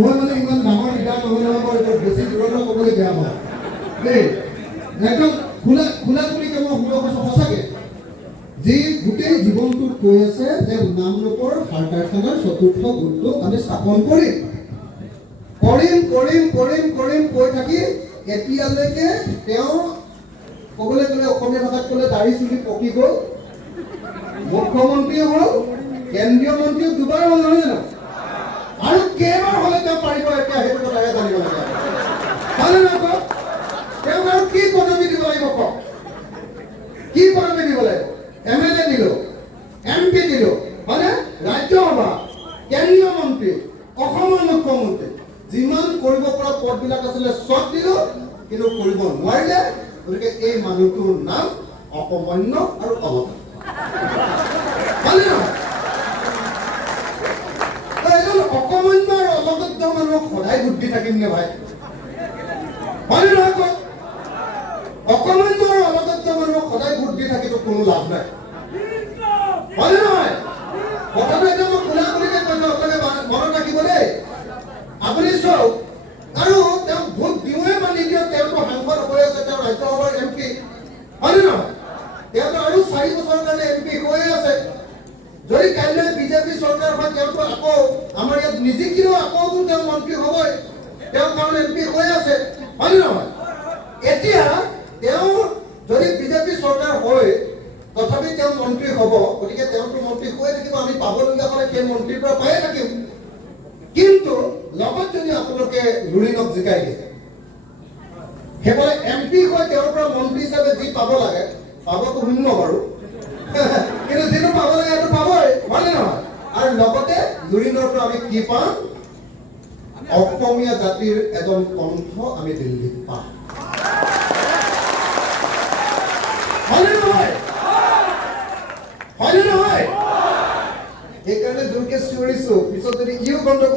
মই মানে ইমান ডাঙৰ লিডাৰ নহয় নহয়, মই বেছি দূৰলৈ ক'বলৈ বেয়া পাওঁ দেই। একদম খোলাখুলিকৈ মই শুনিব কৈছোঁ সঁচাকৈ, যি গোটেই জীৱনটোত কৈ আছে যে নামৰূপৰ সাৰ কাৰখানাৰ চতুৰ্থ গোটটো আমি স্থাপন কৰিম কৈ থাকি এতিয়ালৈকে তেওঁ ক'বলৈ গ'লে অসমীয়া ভাষাত ক'লে দাঢ়ি চুলি পকি গ'ল, মুখ্যমন্ত্ৰীও হ'ল, কেন্দ্ৰীয় মন্ত্ৰীও দুবাৰ হ'ল, নহয় জানো? আৰু কেইবাৰ হ'লে তেওঁ পাৰিব এতিয়া সেইটো কথাহে জানিব লাগে। হয়নে নহয় কওক? তেওঁক আৰু কি পদবী দিব লাগিব কওক? কি পদবী দিব লাগিব? MLA দিলোঁ, MP দিলোঁ, হয়নে? ৰাজ্যসভা, কেন্দ্ৰীয় মন্ত্ৰী, অসমৰ মুখ্যমন্ত্ৰী, যিমান কৰিব পৰা পদবিলাক আছিলে চব দিলোঁ, কিন্তু কৰিব নোৱাৰিলে। গতিকে এই মানুহটোৰ নাম অকমান্য আৰু অৱতাৰ। হয়নে নহয়? এজন অকমান্য আৰু অলগদ্ধ মানুহক সদায় বুদ্ধি থাকিম নে ভাই? হয়নে নহয় কওক? অকমান্য আৰু অলগদ্ধ মানুহক সদায় বুদ্ধি থাকিব কোনো লাভ নাই। হয়নে নহয়? কথাটো একদম মই খোলাখুলিকৈ কৈছোঁ, আপোনালোকে মনত ৰাখিব দেই। আপুনি চাওক, আৰু তেওঁক ভোট দিওঁৱে বা নিদিয়ক, তেওঁতো সাংসদ হৈ আছে, তেওঁ ৰাজ্যসভাৰ MP, হয়নে নহয়? তেওঁতো আৰু 4 বছৰৰ কাৰণে MP হৈয়ে আছে। যদি কাইলৈ বিজেপি চৰকাৰ হয়, তেওঁতো আকৌ আমাৰ ইয়াত নিজিকিলেও আকৌ তেওঁ মন্ত্ৰী হ'বই, তেওঁ কাৰণ MP হৈ আছে, হয়নে নহয়? এতিয়া তেওঁ যদি বিজেপি চৰকাৰ হয়, তথাপি তেওঁ মন্ত্ৰী হ'ব, গতিকে তেওঁতো মন্ত্ৰী হৈয়ে থাকিব, আমি পাবলগীয়া হ'লে সেই মন্ত্ৰীৰ পৰা পায়ে থাকিম। কিন্তু লগত যদি আপোনালোকে লুৰিণক জিকাই দিয়ে, সেইফালে MP হৈ তেওঁৰ পৰা মন্ত্ৰী হিচাপে যি পাব লাগে, পাবতো শূন্য বাৰু, কিন্তু যিটো পাব লাগে সেইটো পাবই, হয়নে নহয়? আৰু লগতে লুৰিণৰ পৰা আমি কি পাম? অসমীয়া জাতিৰ এজন কণ্ঠ আমি দিল্লীত পাম। হয়নে নহয়? হয়নে নহয়? সেইকাৰণে জোৰকে চিঞৰিছো, পিছত যদি ইও গণ্ডগোল